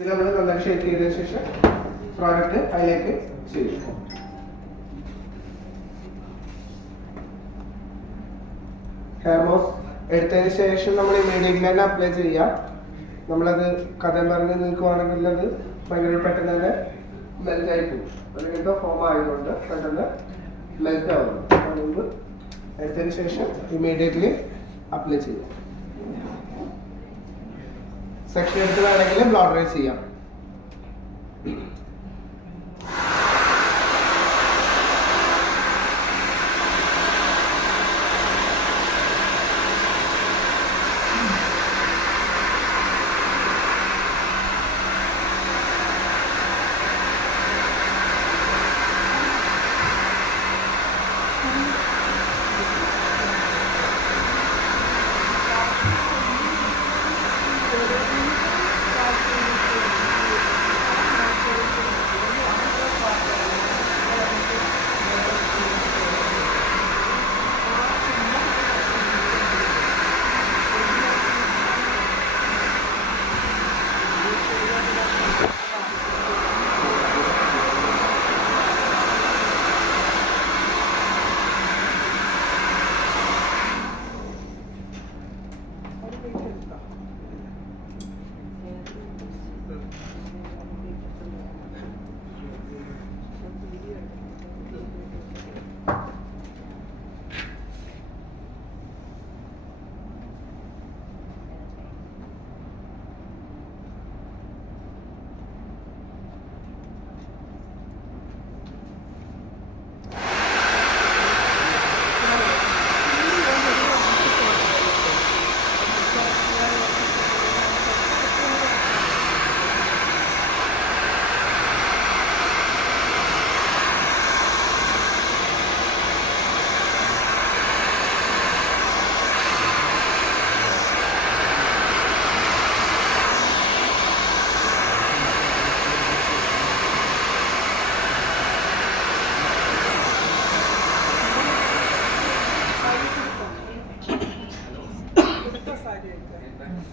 ഇത് നമ്മൾ നന്നായി ഷേക്ക് ചെയ്തതിനു ശേഷം പ്രോഡക്റ്റ് അതിലേക്ക് ചെയ്യും. ഹെയർ മോസ് എടുത്തതിന് ശേഷം നമ്മൾ ഇമ്മീഡിയറ്റ്ലി തന്നെ അപ്ലൈ ചെയ്യാം. നമ്മളത് കഥ പറഞ്ഞ് നിൽക്കുവാണെങ്കിൽ അത് ഭയങ്കര പെട്ടെന്ന് തന്നെ മെൽറ്റ് ആയി പോകും. അതിങ്ങനത്തെ ഫോം ആയതുകൊണ്ട് പെട്ടെന്ന് മെൽറ്റ് ആവുന്നു. അതുകൊണ്ട് എടുത്തതിന് ശേഷം ഇമ്മീഡിയറ്റ്ലി അപ്ലൈ ചെയ്യാം. സെക്ഷൻ എടുത്ത് വേണമെങ്കിൽ ബ്ലോ ഡ്രൈ ചെയ്യാം.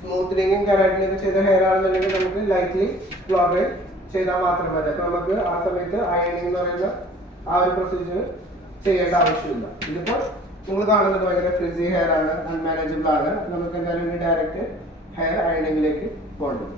സ്മൂത്തനിങ്ങും കെരാറ്റിനൊക്കെ ചെയ്ത ഹെയർ ആണെന്നുണ്ടെങ്കിൽ നമുക്ക് ലൈറ്റ്ലി ബ്ലോ ഡ്രൈ ചെയ്താൽ മാത്രം മതി. അപ്പൊ നമുക്ക് ആ സമയത്ത് അയണിങ് എന്ന് പറയുന്ന ആ ഒരു പ്രൊസീജിയർ ചെയ്യേണ്ട ആവശ്യമില്ല. ഇതിപ്പോൾ നിങ്ങൾ കാണുന്നത് ഭയങ്കര ഫ്രിസി ഹെയർ ആണ്, അൺമാനേജബിൾ ആണ്. നമുക്ക് എന്തായാലും ഡയറക്റ്റ് ഹെയർ അയണിങ്ങിലേക്ക് പോകണം.